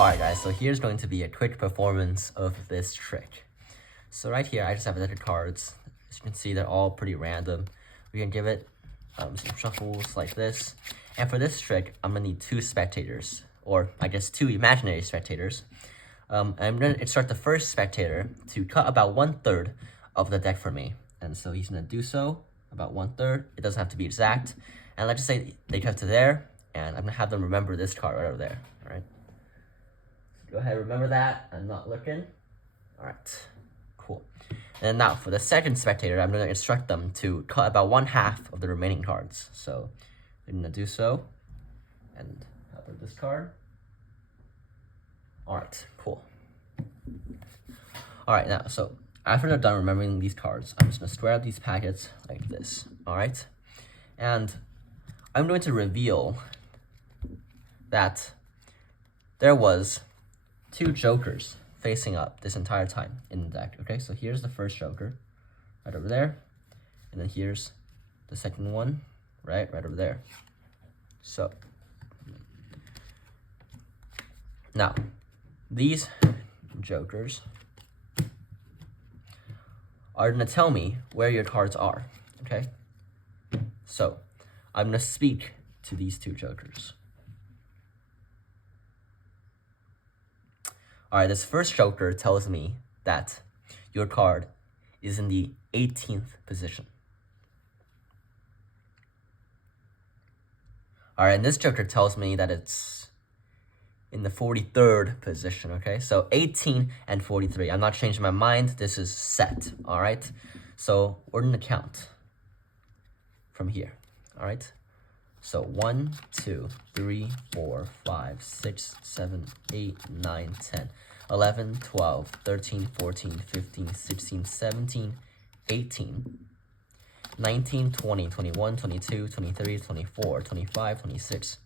Alright guys, so here's going to be a quick performance of this trick. So right here, I just have the deck of cards. As you can see, they're all pretty random. We can give it some shuffles like this. And for this trick, I'm going to need 2 spectators, or I guess 2 imaginary spectators. I'm going to instruct the first spectator to cut about 1/3 of the deck for me. And so he's going to do so, about 1/3. It doesn't have to be exact. And let's just say they cut to there, and I'm going to have them remember this card right over there. Alright. Go ahead, remember that. I'm not looking. Alright, cool. And now for the second spectator, I'm going to instruct them to cut about 1/2 of the remaining cards. So they're going to do so. And how about this card? Alright, cool. Alright, now, so after they're done remembering these cards, I'm just going to square up these packets like this. Alright? And I'm going to reveal that there was 2 jokers facing up this entire time in the deck. Okay, so here's the first joker right over there, and then here's the second one right over there. So now these jokers are going to tell me where your cards are. Okay, so I'm going to speak to these 2 jokers. Alright, this first joker tells me that your card is in the 18th position. Alright, and this joker tells me that it's in the 43rd position, okay? So 18 and 43. I'm not changing my mind. This is set, alright? So we're going to count from here, alright? So 1, 2, 3, 4, 5, 6, 7, 8, 9, 10, 11, 12, 13, 14, 15, 16, 17, 18, 19, 20, 21, 22, 23, 24, 25, 26,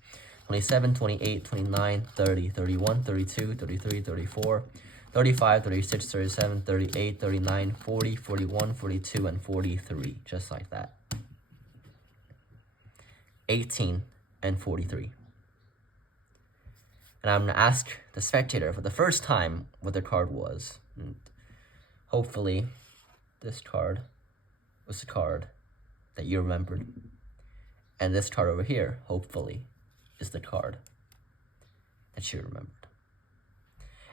27, 28, 29, 30, 31, 32, 33, 34, 35, 36, 37, 38, 39, 40, 41, 42, and 43, just like that. 18 and 43. And I'm going to ask the spectator for the first time what their card was. And hopefully, this card was the card that you remembered. And this card over here, hopefully, is the card that you remembered.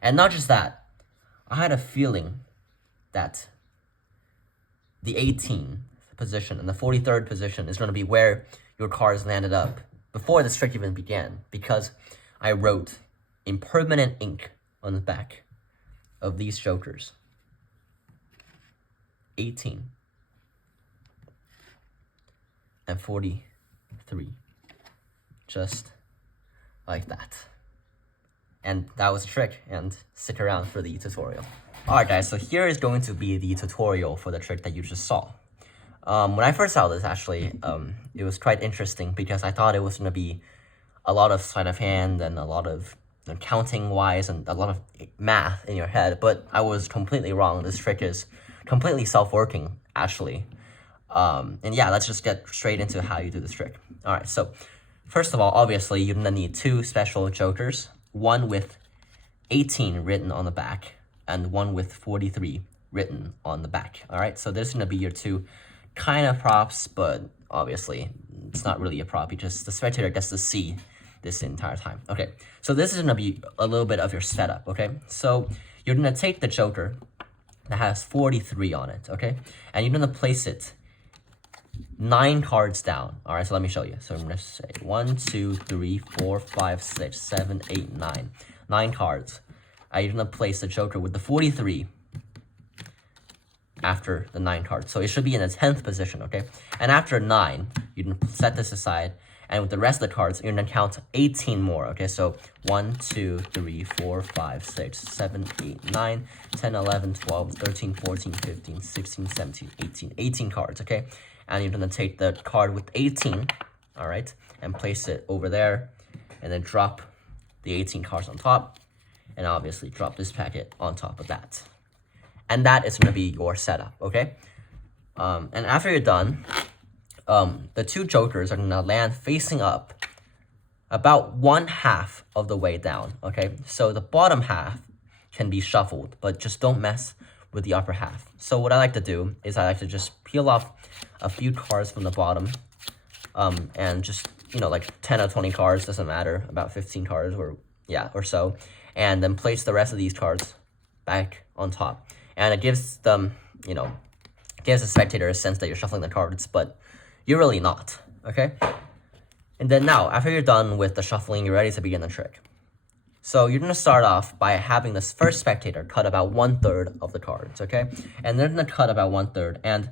And not just that, I had a feeling that the 18th position and the 43rd position is going to be where your cards landed up before this trick even began, because I wrote in permanent ink on the back of these jokers 18 and 43, just like that. And that was a trick, and stick around for the tutorial. Alright guys, so here is going to be the tutorial for the trick that you just saw. When I first saw this, actually, it was quite interesting because I thought it was going to be a lot of sleight of hand and a lot of counting-wise and a lot of math in your head, but I was completely wrong. This trick is completely self-working, actually. And yeah, let's just get straight into how you do this trick. Alright, so first of all, obviously, you're going to need 2 special jokers, one with 18 written on the back and one with 43 written on the back. Alright, so this is going to be your 2 kind of props, but obviously it's not really a prop because the spectator gets to see this entire time. Okay, so this is going to be a little bit of your setup, okay? So you're going to take the joker that has 43 on it, okay? And you're going to place it 9 cards down. All right, so let me show you. So I'm going to say 1, 2, 3, 4, 5, 6, 7, 8, 9. 9 cards. You're going to place the joker with the 43 after the 9 cards. So it should be in the 10th position, okay? And after 9, you can set this aside. And with the rest of the cards, you're going to count 18 more, okay? So 1, 2, 3, 4, 5, 6, 7, 8, 9, 10, 11, 12, 13, 14, 15, 16, 17, 18. 18 cards, okay? And you're going to take the card with 18, all right? And place it over there. And then drop the 18 cards on top. And obviously drop this packet on top of that. And that is going to be your setup, okay? And after you're done, the 2 jokers are going to land facing up about 1/2 of the way down, okay? So the bottom half can be shuffled, but just don't mess with the upper half. So what I like to do is I like to just peel off a few cards from the bottom, and just, like 10 or 20 cards, doesn't matter, about 15 cards or so, and then place the rest of these cards back on top. And it gives them, gives the spectator a sense that you're shuffling the cards, but you're really not, okay? And then now, after you're done with the shuffling, you're ready to begin the trick. So you're going to start off by having this first spectator cut about 1/3 of the cards, okay? And they're going to cut about 1/3. And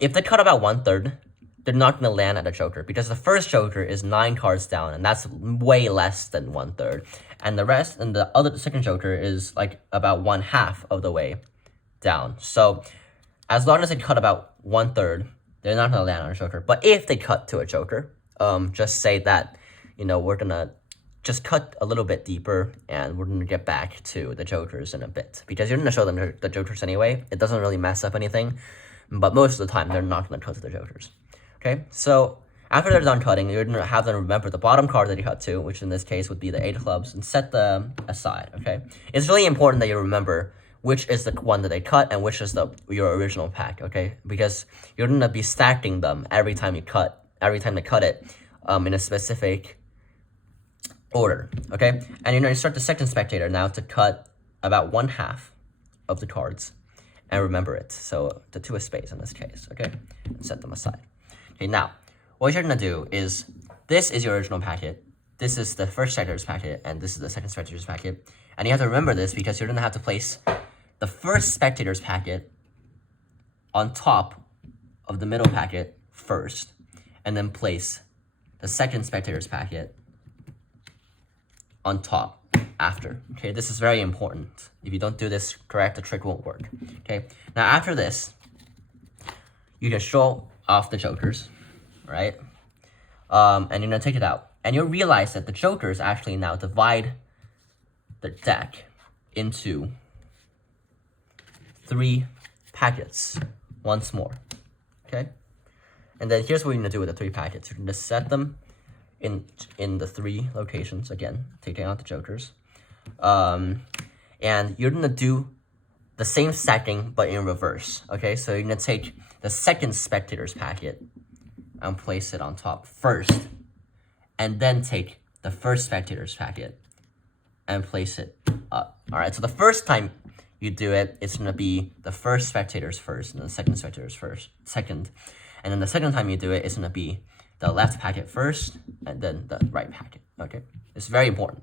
if they cut about 1/3, they're not going to land at a joker, because the first joker is 9 cards down, and that's way less than 1/3. And the second joker is like about 1/2 of the way down. So as long as they cut about 1/3, they're not going to land on a joker. But if they cut to a joker, just say that, we're going to just cut a little bit deeper, and we're going to get back to the jokers in a bit, because you're going to show them the jokers anyway. It doesn't really mess up anything, but most of the time they're not going to cut to the jokers. Okay, so after they're done cutting, you're going to have them remember the bottom card that you cut to, which in this case would be the 8 of clubs, and set them aside, okay? It's really important that you remember which is the one that they cut and which is your original pack, okay? Because you're going to be stacking them every time they cut it in a specific order, okay? And you're going to start the second spectator now to cut about 1/2 of the cards and remember it. So the 2 of spades in this case, okay? And set them aside. Okay, now, what you're going to do is, this is your original packet, this is the first spectator's packet, and this is the second spectator's packet. And you have to remember this because you're going to have to place the first spectator's packet on top of the middle packet first, and then place the second spectator's packet on top after. Okay, this is very important. If you don't do this correct, the trick won't work. Okay, now after this, you can show off the jokers, right? And you're gonna take it out, and you'll realize that the jokers actually now divide the deck into 3 packets once more, okay? And then here's what you're gonna do with the 3 packets. You're gonna set them in the 3 locations, again, taking out the jokers. And you're gonna do the same stacking, but in reverse, okay? So you're gonna take the second spectator's packet and place it on top first, and then take the first spectator's packet and place it up. All right, so the first time you do it, it's gonna be the first spectator's first, and the second spectator's second. And then the second time you do it, it's gonna be the left packet first, and then the right packet, okay? It's very important.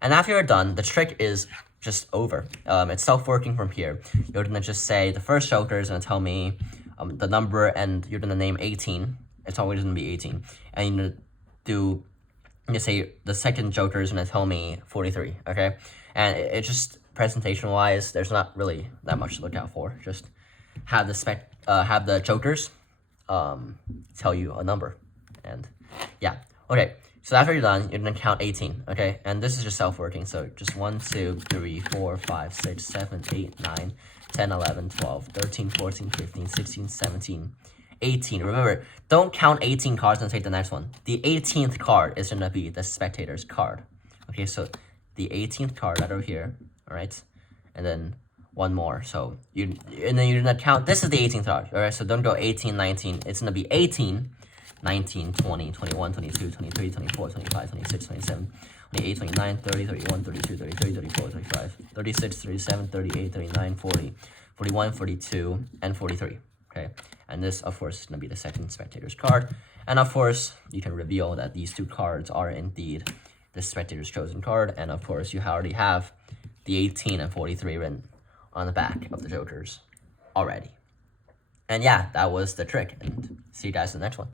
And after you're done, the trick is just over. It's self-working from here. You're gonna just say the first joker is gonna tell me the number, and you're gonna name 18. It's always gonna be 18. And you're gonna say the second joker is gonna tell me 43, okay? And it just, presentation-wise, there's not really that much to look out for. Just have the jokers tell you a number, and yeah, okay. So after you're done, you're gonna count 18, okay? And this is just self-working, so just 1, 2, 3, 4, 5, 6, 7, 8, 9, 10, 11, 12, 13, 14, 15, 16, 17, 18. Remember, don't count 18 cards and take the next one. The 18th card is gonna be the spectator's card. Okay, so the 18th card right over here, all right? And then one more, so and then you're gonna count, this is the 18th card, all right? So don't go 18, 19, it's gonna be 18, 19, 20, 21, 22, 23, 24, 25, 26, 27, 28, 29, 30, 31, 32, 33, 34, 35, 36, 37, 38, 39, 40, 41, 42, and 43, okay? And this, of course, is going to be the second spectator's card. And, of course, you can reveal that these 2 cards are indeed the spectator's chosen card. And, of course, you already have the 18 and 43 written on the back of the jokers already. And, yeah, that was the trick. And see you guys in the next one.